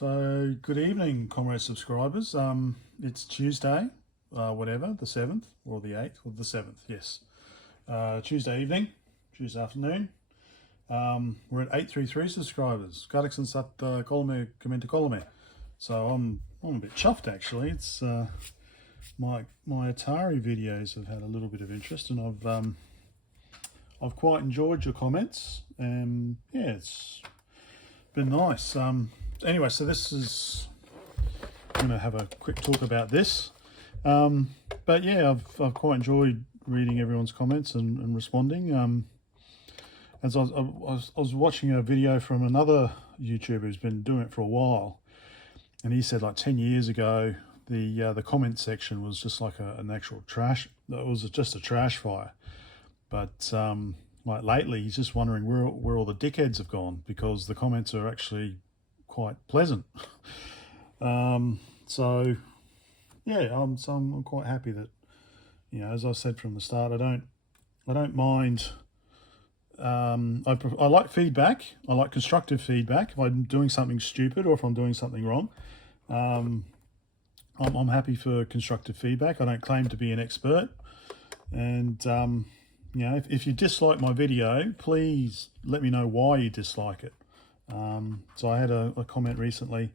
So good evening, comrade subscribers. It's Tuesday, whatever, the 7th or the 8th or the 7th, yes. Tuesday evening, Tuesday afternoon. We're at 833 subscribers. Kahdeksan kolme kymmentä kolme. So I'm a bit chuffed actually. It's my Atari videos have had a little bit of interest, and I've quite enjoyed your comments, and yeah, it's been nice. Anyway, so this is, I'm going to have a quick talk about this. But yeah, I've quite enjoyed reading everyone's comments and responding. As I was watching a video from another YouTuber who's been doing it for a while, and he said like 10 years ago the comment section was just like an actual trash. It was just a trash fire. But like lately, he's just wondering where all the dickheads have gone, because the comments are actually quite pleasant. So yeah, I'm quite happy that, you know, as I said from the start, I don't mind. I like feedback. I like constructive feedback. If I'm doing something stupid or if I'm doing something wrong, I'm happy for constructive feedback. I don't claim to be an expert, and you know, if you dislike my video, please let me know why you dislike it. So I had a comment recently,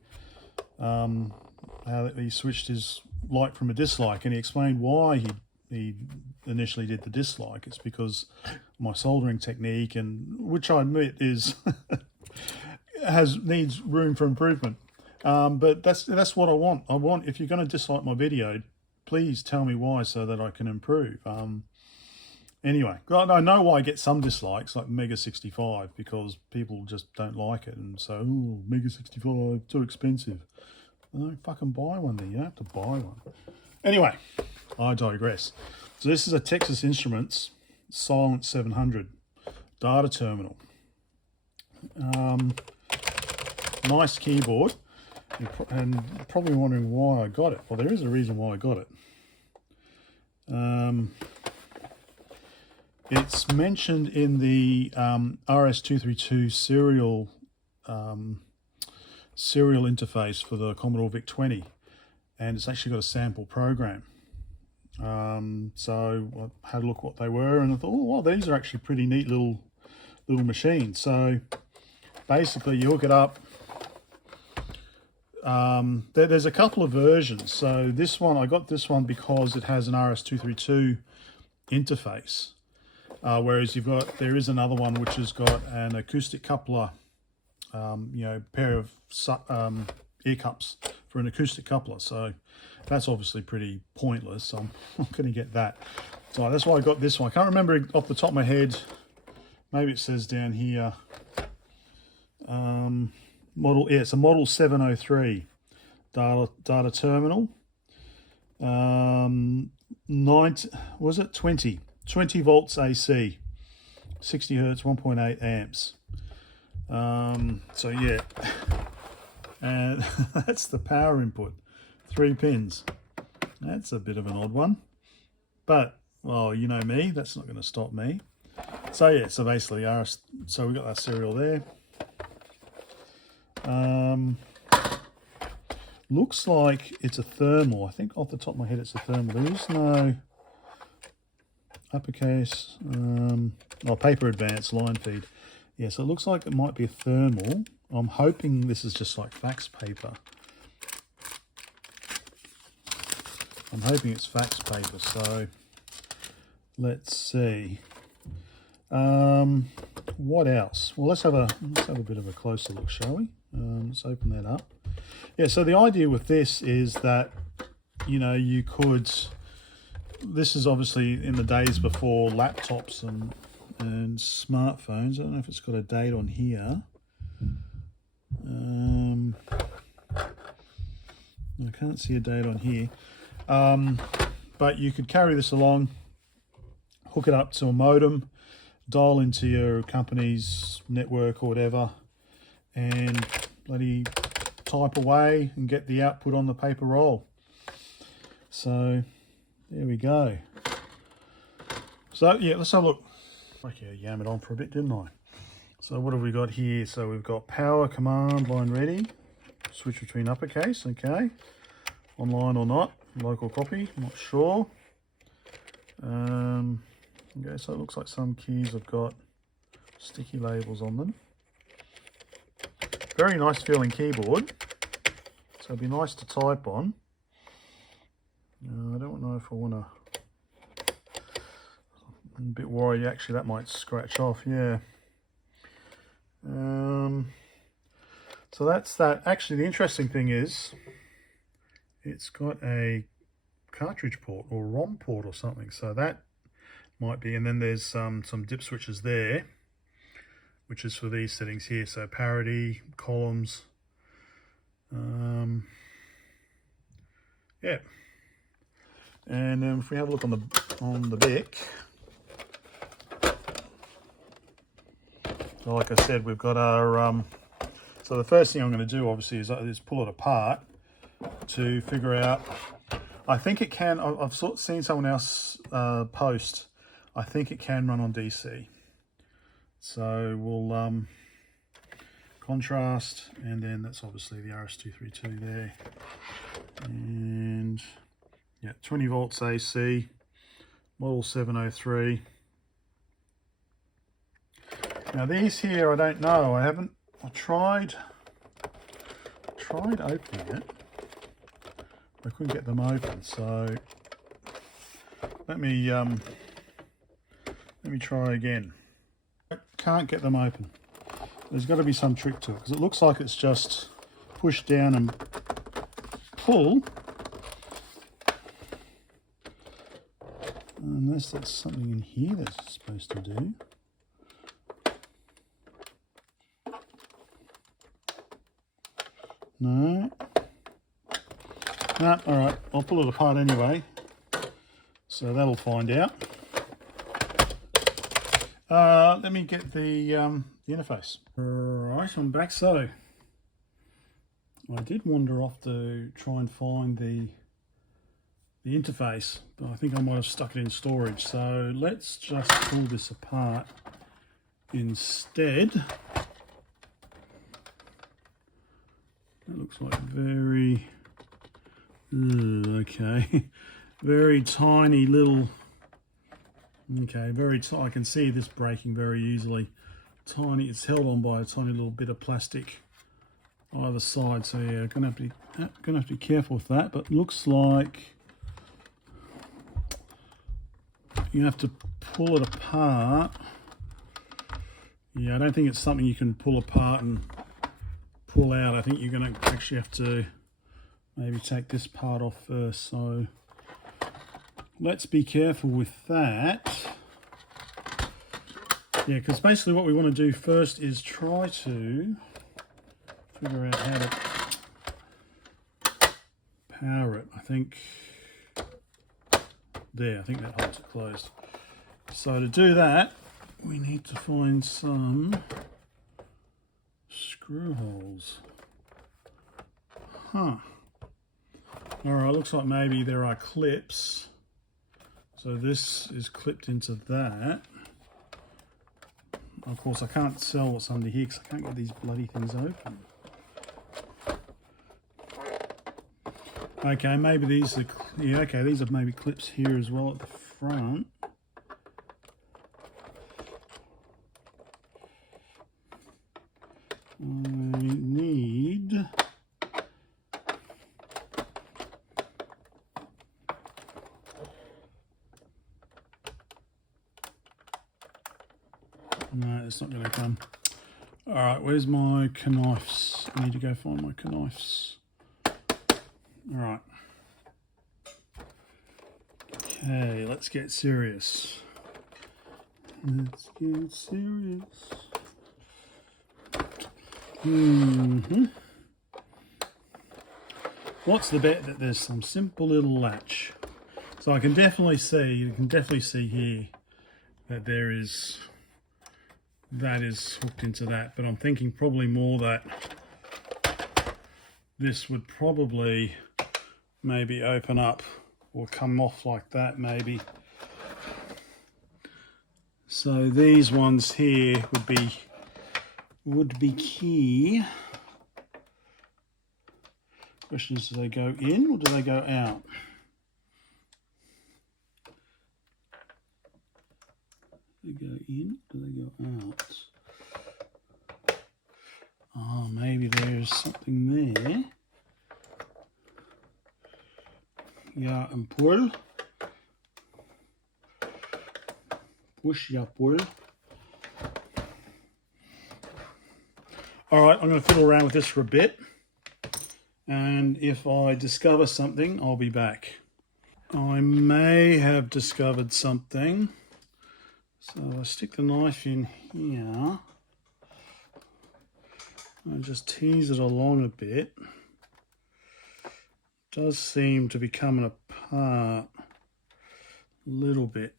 how he switched his like from a dislike, and he explained why he initially did the dislike. It's because my soldering technique, and which I admit is needs room for improvement. But that's what I want. I want, if you're going to dislike my video, please tell me why so that I can improve. Anyway, I know why I get some dislikes, like Mega 65, because people just don't like it, and so, oh, Mega 65, too expensive. Well, don't fucking buy one then. You don't have to buy one. Anyway, I digress. So this is a Texas Instruments Silent 700 data terminal. Nice keyboard, and probably wondering why I got it. Well, there is a reason why I got it. It's mentioned in the RS-232 serial interface for the Commodore VIC-20, and it's actually got a sample program. So I had a look what they were, and I thought, oh, well, these are actually pretty neat little machines. So basically, you hook it up. There's a couple of versions. So this one, I got this one because it has an RS-232 interface. Whereas there is another one which has got an acoustic coupler, you know, pair of ear cups for an acoustic coupler. So that's obviously pretty pointless. So I'm not going to get that. So that's why I got this one. I can't remember off the top of my head. Maybe it says down here. It's a model 703 data terminal. 20 volts AC, 60 hertz, 1.8 amps. So yeah, and that's the power input, 3 pins. That's a bit of an odd one, but well, you know me, that's not going to stop me. So yeah, so basically so we got that serial there. Looks like it's a thermal. I think off the top of my head it's a thermal. There is no uppercase, paper advance line feed. Yeah, so it looks like it might be a thermal. I'm hoping this is just like fax paper. I'm hoping it's fax paper. So let's see. What else? Well, let's have a bit of a closer look, shall we? Let's open that up. Yeah, so the idea with this is that, you know, you could, this is obviously in the days before laptops and smartphones. I don't know if it's got a date on here. I can't see a date on here. But you could carry this along, hook it up to a modem, dial into your company's network or whatever, and bloody type away and get the output on the paper roll. So there we go. So yeah, let's have a look. Okay, I yammered on for a bit, didn't I? So what have we got here? So we've got power command line ready. switch between uppercase, okay. Online or not, local copy, not sure. Okay, so it looks like some keys have got sticky labels on them. Very nice feeling keyboard, so it'd be nice to type on. I don't know if I want to. I'm a bit worried actually that might scratch off, yeah. So that's that. Actually, the interesting thing is it's got a cartridge port or ROM port or something, so that might be, and then there's some dip switches there, which is for these settings here, so parity, columns, yeah. And if we have a look on the VIC, so like I said, we've got our so the first thing I'm going to do obviously is pull it apart to figure out. I think it can. I've seen someone else post. I think it can run on DC. So we'll contrast, and then that's obviously the RS-232 there, and yeah, 20 volts AC, model 703. Now these here, I don't know. I tried opening it. I couldn't get them open, so let me try again. I can't get them open. There's got to be some trick to it, because it looks like it's just push down and pull, unless there's something in here that's supposed to do. No. No, all right, I'll pull it apart anyway, so that'll find out. Let me get the interface. Right, I'm back. So I did wander off to try and find the interface, but I think I might have stuck it in storage. So let's just pull this apart instead. That looks like very, okay, very tiny little, okay, I can see this breaking very easily. Tiny, it's held on by a tiny little bit of plastic either side, so yeah, gonna have to be careful with that. But looks like you have to pull it apart. Yeah, I don't think it's something you can pull apart and pull out. I think you're going to actually have to maybe take this part off first, so let's be careful with that. Yeah, because basically what we want to do first is try to figure out how to power it. I think there, I think that holds it closed. So to do that, we need to find some screw holes. Huh. Alright, looks like maybe there are clips. So this is clipped into that. Of course, I can't tell what's under here because I can't get these bloody things open. Okay, maybe these are, yeah, okay, these are maybe clips here as well at the front. I need no, it's not going to come. All right, where's my knives? I need to go find my knives. All right. Okay, let's get serious. Let's get serious. What's the bet that there's some simple little latch? So I can definitely see, you can definitely see here that there is, that is hooked into that, but I'm thinking probably more that this would probably maybe open up or come off like that maybe. So these ones here would be key. Question is, do they go in or do they go out? Do they go in or do they go out? Oh, maybe there's something there. Ja, and pull. Push, ja, pull. All right, I'm going to fiddle around with this for a bit. And if I discover something, I'll be back. I may have discovered something. So I stick the knife in here. I just tease it along a bit. It does seem to be coming apart a little bit.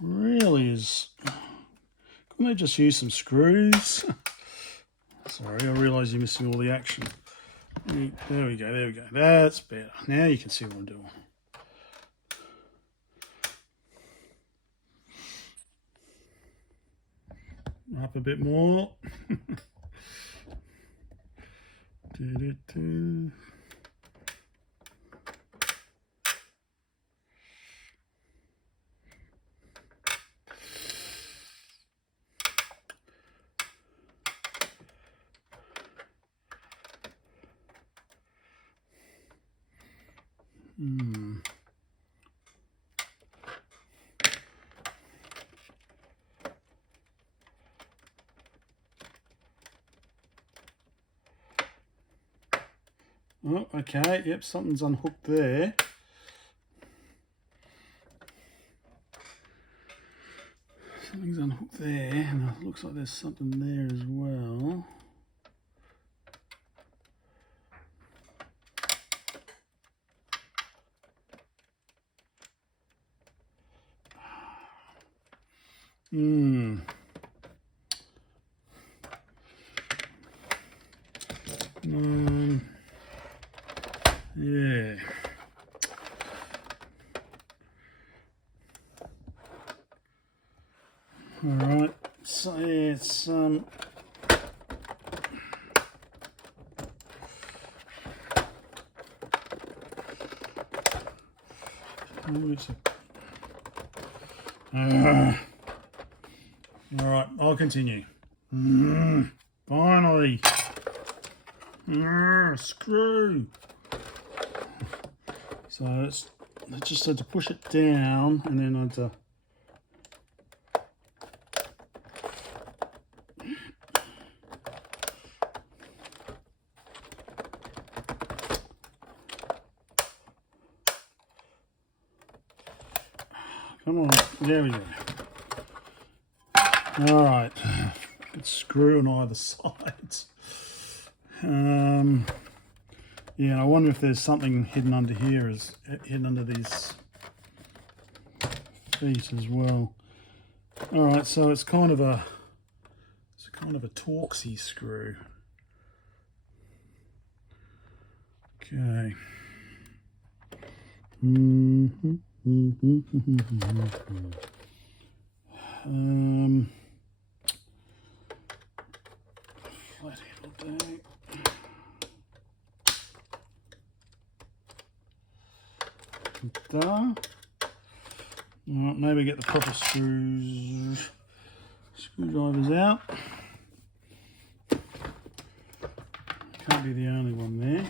Really is. Couldn't they just use some screws? Sorry, I realise you're missing all the action. There we go, there we go. That's better. Now you can see what I'm doing. Up a bit more. Oh, okay, yep, something's unhooked there. Something's unhooked there, and it looks like there's something there as well. Yeah. All right. So yeah, it's all right, I'll continue. Finally. Screw. So I just had to push it down, and then I had to come on, there we go. All right, it's screw on either side. Yeah, I wonder if there's something hidden under here, hidden under these feet as well. All right, so it's kind of a Torxy screw. Okay. Flat handle day. Well, maybe get the proper screwdrivers out. Can't be the only one there.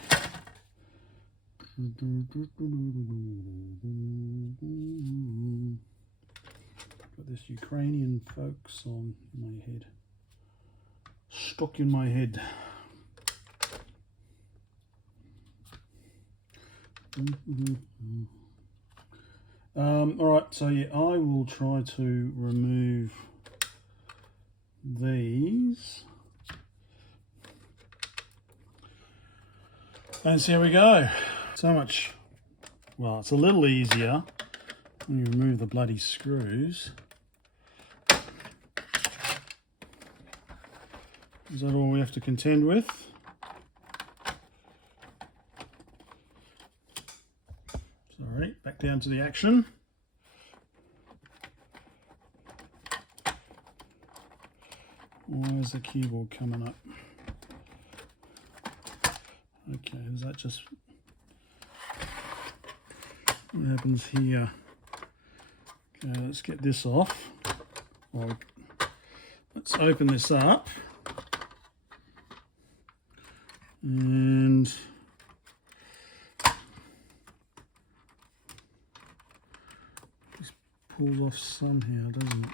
Got this Ukrainian folk song in my head, stuck in my head. All right, so yeah, I will try to remove these and see how we go. So much, well, it's a little easier when you remove the bloody screws. Is that all we have to contend with? Sorry, back down to the action. Why is the keyboard coming up? Okay, is that just what happens here? Okay, let's get this off. Well, let's open this up and this pulls off somehow, doesn't it?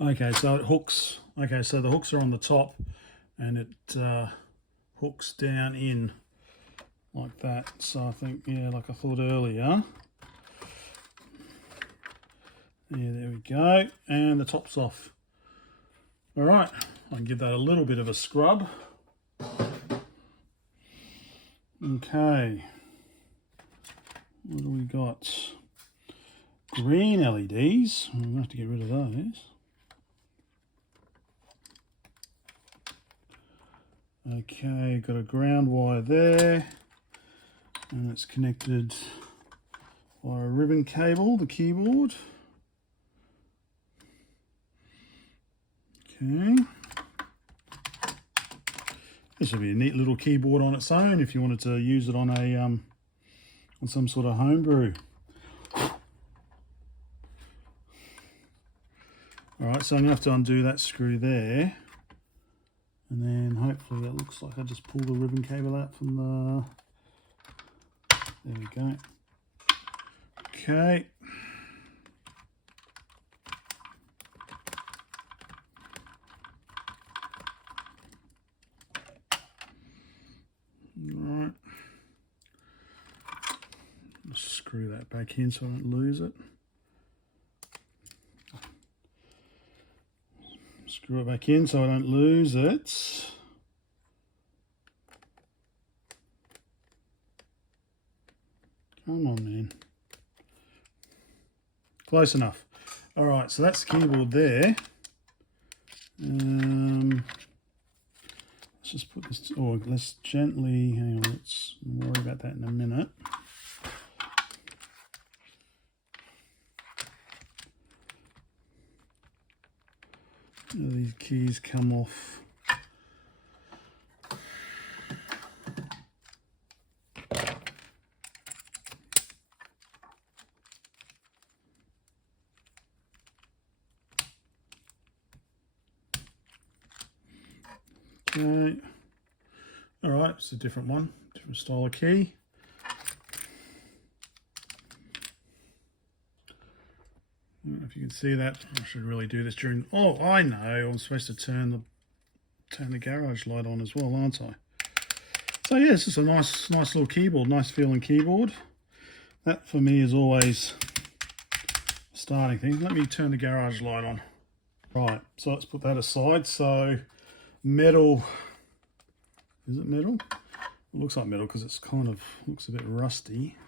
Okay, so it hooks. Okay, so the hooks are on the top and it hooks down in like that. So I think, yeah, like I thought earlier. Yeah, there we go. And the top's off. All right, I can give that a little bit of a scrub. Okay. What do we got? Green LEDs. I'm going to have to get rid of those. Okay, got a ground wire there, and it's connected via a ribbon cable, the keyboard. Okay. This would be a neat little keyboard on its own if you wanted to use it on a on some sort of homebrew. Alright, so I'm going to have to undo that screw there. And then hopefully that looks like I just pulled the ribbon cable out from the... There we go. Okay. Alright. Screw that back in so I don't lose it. Screw it back in so I don't lose it. Come on, man. Close enough. All right, so that's the keyboard there. Let's just put this, or let's gently, hang on, let's worry about that in a minute. These keys come off. Okay. All right, it's a different one, different style of key. I don't know if you can see that. I should really do this during. Oh, I know. I'm supposed to turn the garage light on as well, aren't I? So yeah, it's just a nice little keyboard, nice feeling keyboard. That for me is always a starting thing. Let me turn the garage light on. Right, so let's put that aside. So metal. Is it metal? It looks like metal because it's kind of looks a bit rusty.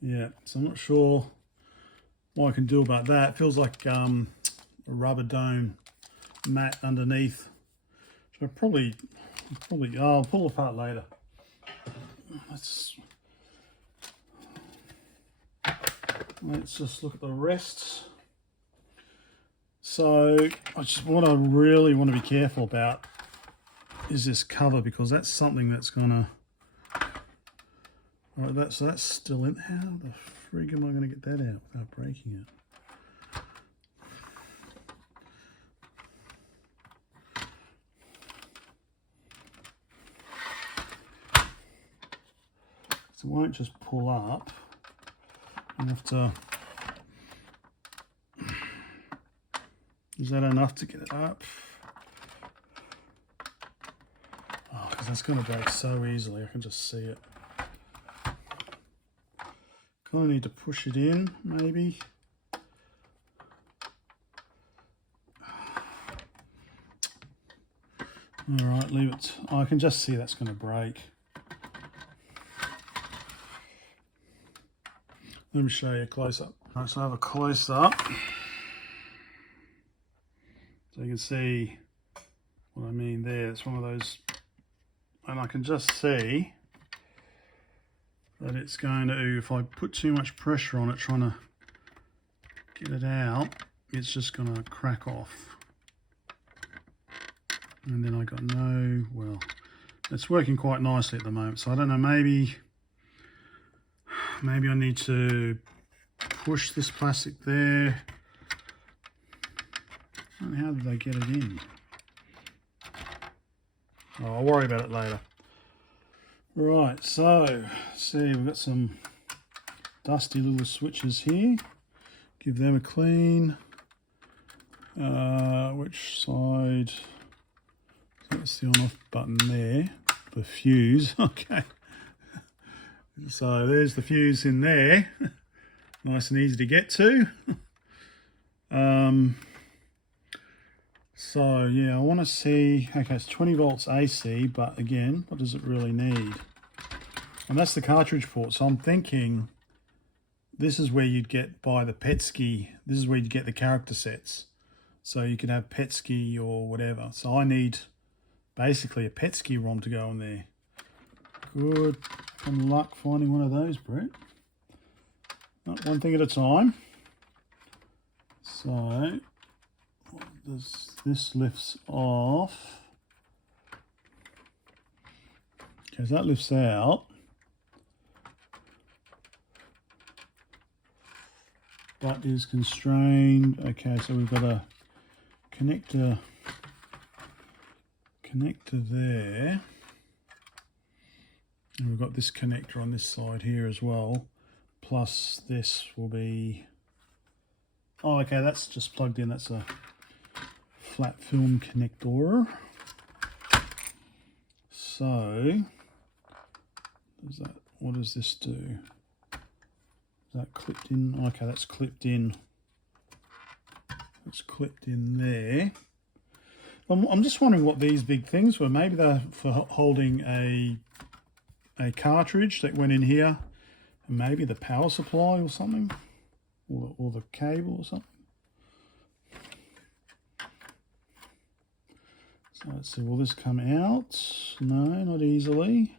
Yeah, so I'm not sure what I can do about that. It feels like a rubber dome mat underneath. So probably I'll pull it apart later. Let's just look at the rest. So I just really want to be careful about is this cover, because that's something that's gonna. All right, that's still in. How the frig am I going to get that out without breaking it? So it won't just pull up. I have to. Is that enough to get it up? Oh, because that's going to break so easily. I can just see it. Kind of need to push it in, maybe. All right, leave it. I can just see that's going to break. Let me show you a close-up. All right, so I have a close-up. So you can see what I mean there. It's one of those, and I can just see that it's going to, if I put too much pressure on it trying to get it out, it's just going to crack off. And then I got no, well, it's working quite nicely at the moment. So I don't know, maybe I need to push this plastic there. And how did they get it in? Oh, I'll worry about it later. Right, so see, we've got some dusty little switches here. Give them a clean. Which side? That's the on-off button there. The fuse. Okay. So there's the fuse in there. Nice and easy to get to. So yeah, I want to see, okay, it's 20 volts AC, but again, what does it really need? And that's the cartridge port. So I'm thinking this is where you'd get, by the Petsky, this is where you'd get the character sets. So you could have Petsky or whatever. So I need basically a Petsky ROM to go in there. Good luck finding one of those, Brett. Not one thing at a time. So this lifts off. Okay, so that lifts out. But is constrained. Okay, so we've got a connector there. And we've got this connector on this side here as well. Plus this will be, oh okay, that's just plugged in. That's a flat film connector. So what does this do? Is that clipped in? Okay, that's clipped in. It's clipped in there. I'm just wondering what these big things were. Maybe they're for holding a cartridge that went in here, and maybe the power supply or something, or the cable or something. So let's see, will this come out? No, not easily.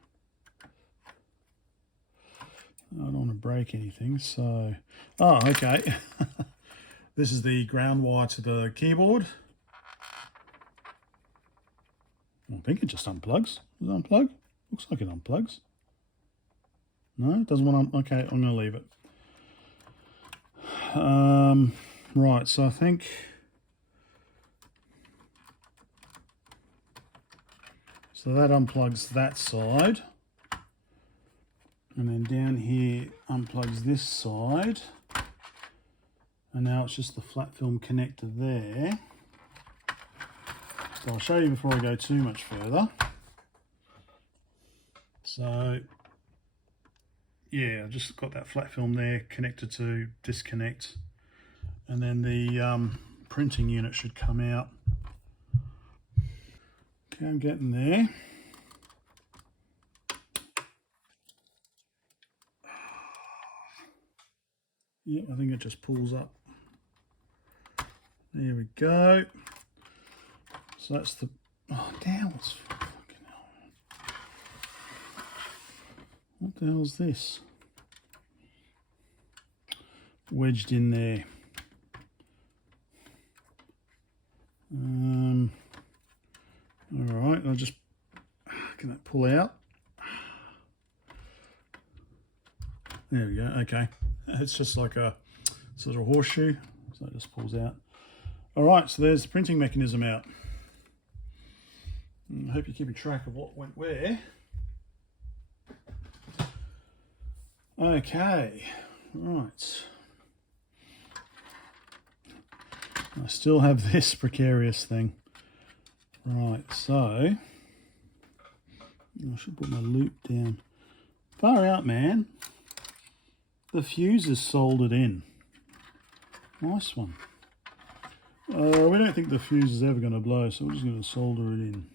I don't want to break anything, so... Oh, okay. This is the ground wire to the keyboard. I think it just unplugs. Does it unplug? Looks like it unplugs. No, it doesn't want to... Okay, I'm going to leave it. Right, so I think... So that unplugs that side. And then down here unplugs this side. And now it's just the flat film connector there. So I'll show you before I go too much further. So yeah, I've just got that flat film there connected to disconnect. And then the printing unit should come out. Okay, I'm getting there. Yep, I think it just pulls up. There we go. So that's the... Oh, damn, what's fucking hell? What the hell's this? Wedged in there. Alright, I'll just... Can that pull out? There we go, okay. It's just like a sort of horseshoe, so it just pulls out. Alright, so there's the printing mechanism out. I hope you're keeping track of what went where. Okay, right. I still have this precarious thing. Right, so I should put my loop down. Far out, man. The fuse is soldered in. Nice one. We don't think the fuse is ever going to blow, so we're just going to solder it in.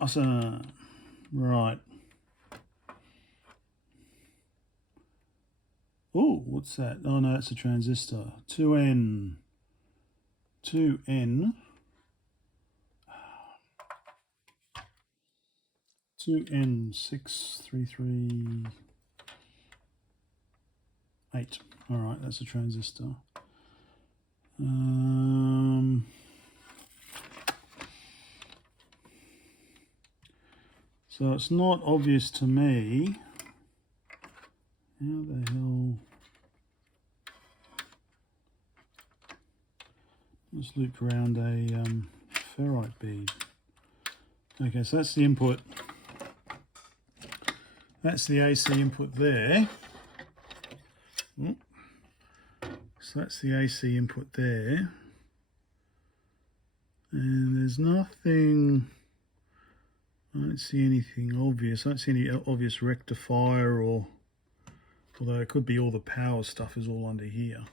Awesome. Right. Oh, what's that? Oh no, that's a transistor. 2N 2N6338. All right, that's a transistor. So it's not obvious to me. How the hell? Let's loop around a ferrite bead. Okay, so that's the input. That's the AC input there. So that's the AC input there. And there's nothing, I don't see anything obvious. I don't see any obvious rectifier, or, although it could be all the power stuff is all under here.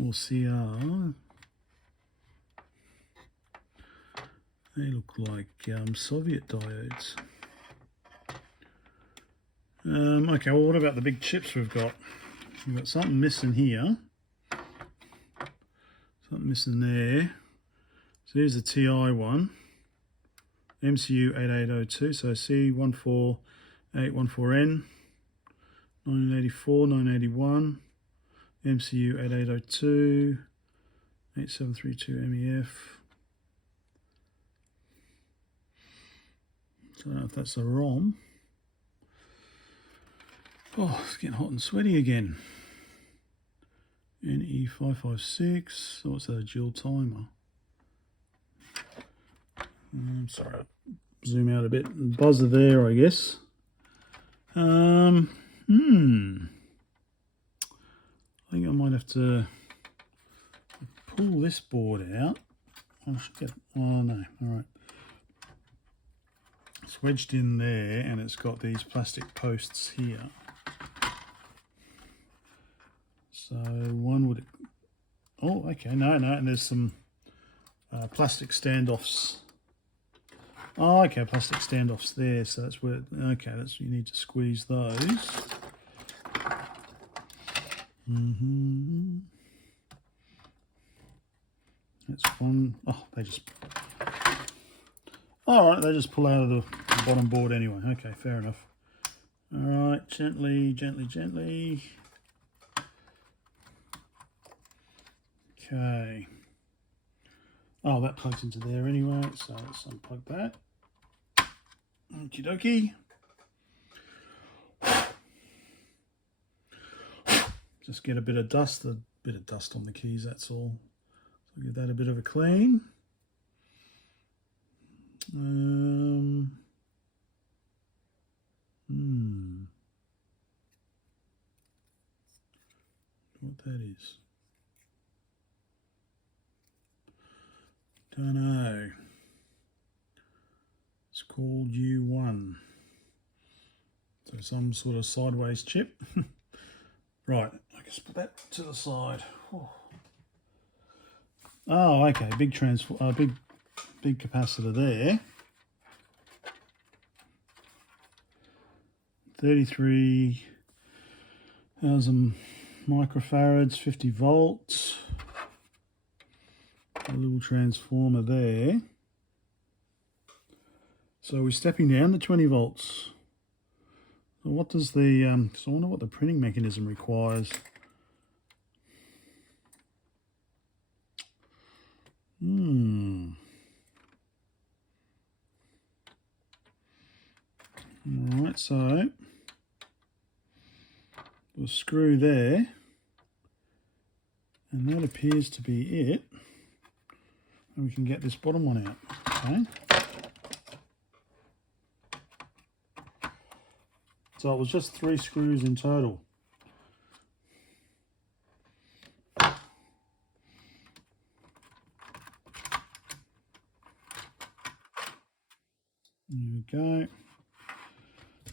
Or CR. They look like Soviet diodes. Okay, well, what about the big chips we've got? We've got something missing here. Something missing there. So here's the TI one. MCU 8802, so C14814N, 1984, 981. MCU 8802, 8732 MEF. So I don't know if that's a ROM. Oh, it's getting hot and sweaty again. NE556. So what's that, a dual timer? I'm sorry, I'll zoom out a bit. Buzzer there, I guess. I think I might have to pull this board out. I should get, oh no, all right. It's wedged in there and it's got these plastic posts here. So one would, oh, okay, no, and there's some plastic standoffs. Oh, okay, plastic standoffs there, so that's where, okay, that's, you need to squeeze those. That's one. Oh, they just, all right, they just pull out of the bottom board anyway. Okay, fair enough. All right, gently, gently, gently. Okay. Oh, that plugs into there anyway, so let's unplug that. Okie dokie. Just get a bit of dust on the keys, that's all. So give that a bit of a clean. What that is. Don't know. It's called U1. So some sort of sideways chip. Right, I guess put that to the side. Oh, okay, big capacitor there. 33,000 microfarads, 50 volts. A little transformer there. So we're stepping down to 20 volts. So what does the, so I wonder what the printing mechanism requires. Alright, so we'll screw there. And that appears to be it. And we can get this bottom one out. Okay. So it was just 3 screws in total. There we go.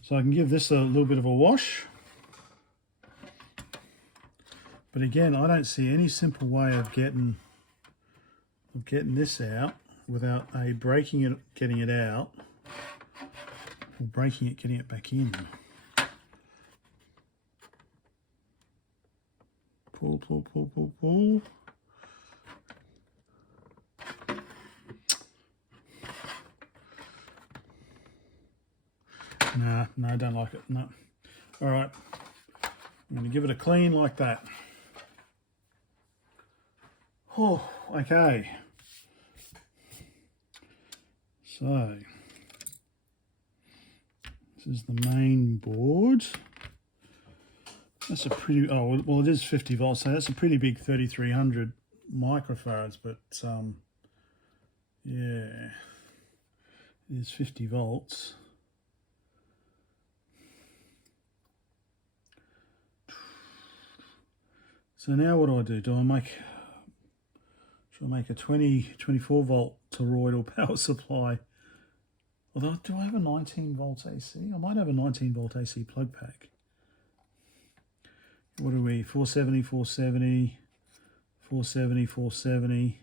So I can give this a little bit of a wash. But again, I don't see any simple way of getting this out without breaking it, getting it out, or breaking it, getting it back in. Pull, pull, pull, pull, pull. No, I don't like it. No. All right. I'm going to give it a clean like that. Oh, okay. So, this is the main board. That's a pretty, oh, well, it is 50 volts, so that's a pretty big 3300 microfarads, but yeah, it is 50 volts. So now what do? Should I make a 24 volt toroidal power supply? Although, do I have a 19 volt AC? I might have a 19 volt AC plug pack. What are we? 470, 470, 470, 470.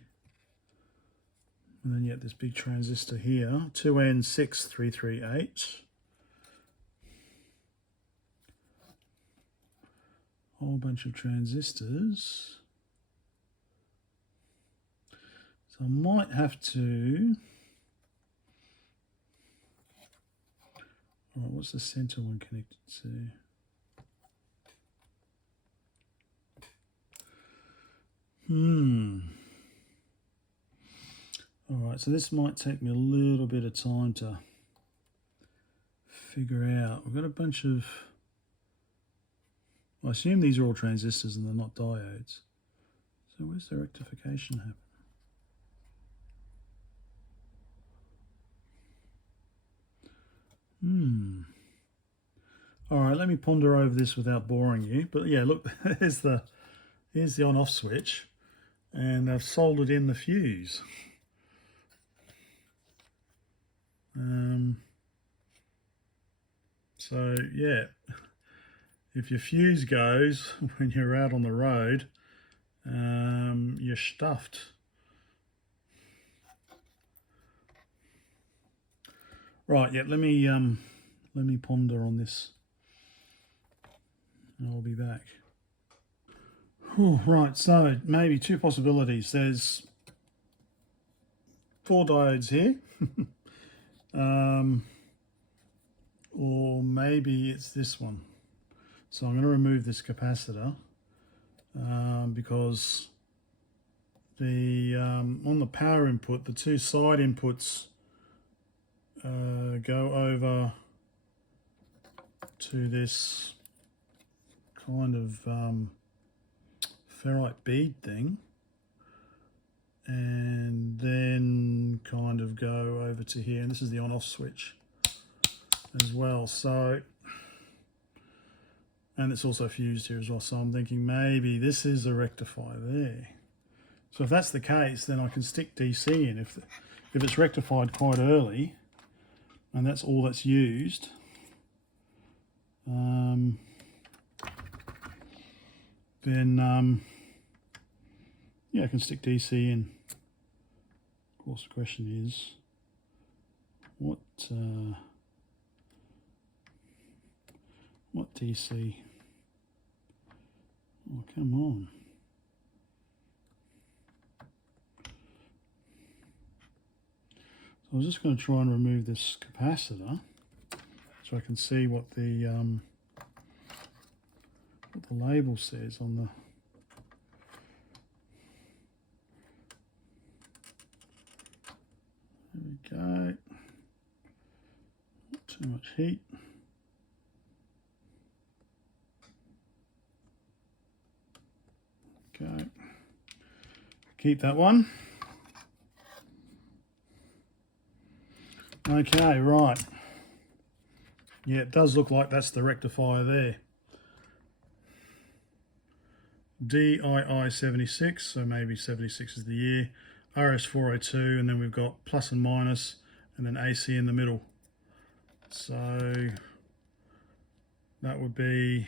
And then you get this big transistor here, 2N6338. Whole bunch of transistors. So I might have to... All right, what's the center one connected to? All right, so this might take me a little bit of time to figure out. We've got a bunch of... I assume these are all transistors and they're not diodes. So where's the rectification happen? All right, let me ponder over this without boring you. But yeah, look, here's the on-off switch, and I've soldered in the fuse. So yeah, if your fuse goes when you're out on the road, you're stuffed. Right, yeah, let me ponder on this, and I'll be back. Right, so maybe two possibilities. There's 4 diodes here, or maybe it's this one. So I'm going to remove this capacitor because on the power input, the 2 side inputs go over to this kind of ferrite bead thing, and then kind of go over to here, and this is the on-off switch as well. So, and it's also fused here as well, so I'm thinking maybe this is a rectifier there. So if that's the case, then I can stick DC in. If it's rectified quite early, and that's all that's used, then yeah, I can stick DC in. Of course, the question is, what DC? Oh, come on. So I was just going to try and remove this capacitor so I can see what the label says on the... There we go. Not too much heat. Okay. Keep that one. Okay, right. Yeah, it does look like that's the rectifier there. DII76, so maybe 76 is the year. RS402, and then we've got plus and minus, and then AC in the middle. So that would be,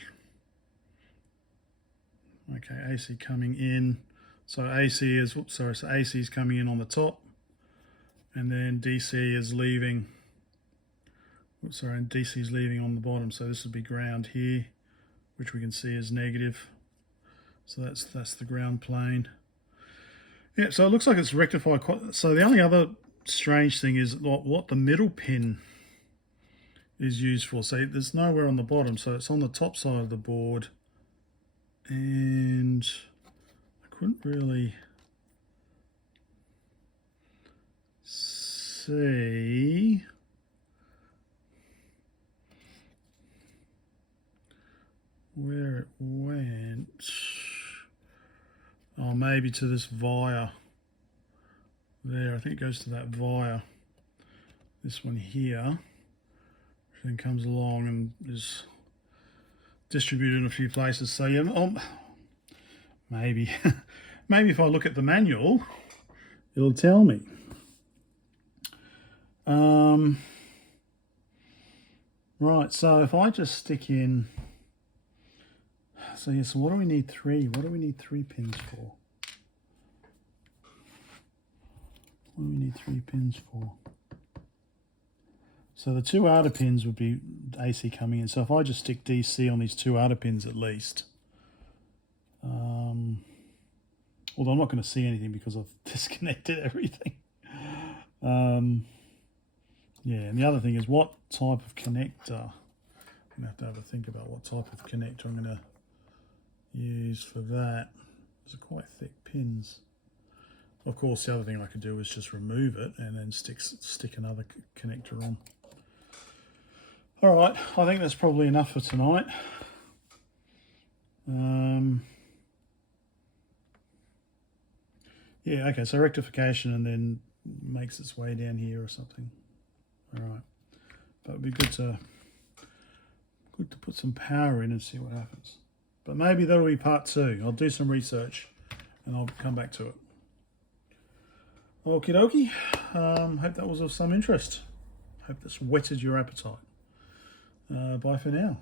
Okay, AC coming in. So AC is, so AC is coming in on the top, and then DC is leaving. And DC is leaving on the bottom. So this would be ground here, which we can see is negative. So that's the ground plane. Yeah, so it looks like it's rectified. So the only other strange thing is what the middle pin is used for. So there's nowhere on the bottom, so it's on the top side of the board, and I couldn't really see where it went. Oh, maybe to this via there. I think it goes to that via. This one here, which then comes along and is distributed in a few places. So yeah, maybe maybe if I look at the manual, it'll tell me. Right, so if I just stick in, so yeah, so what do we need three? What do we need 3 pins for? What do we need 3 pins for? So the 2 outer pins would be AC coming in. So if I just stick DC on these 2 outer pins at least, although I'm not going to see anything because I've disconnected everything. Yeah, and the other thing is what type of connector. I'm going to have to think about what type of connector I'm going to use for that. Those are quite thick pins. Of course, the other thing I could do is just remove it and then stick another connector on. All right, I think that's probably enough for tonight. Yeah, okay, so rectification and then makes its way down here or something. All right, but it'd be good to put some power in and see what happens. But maybe that'll be part 2. I'll do some research and I'll come back to it. Okie dokie. Hope that was of some interest. Hope this whetted your appetite. Bye for now.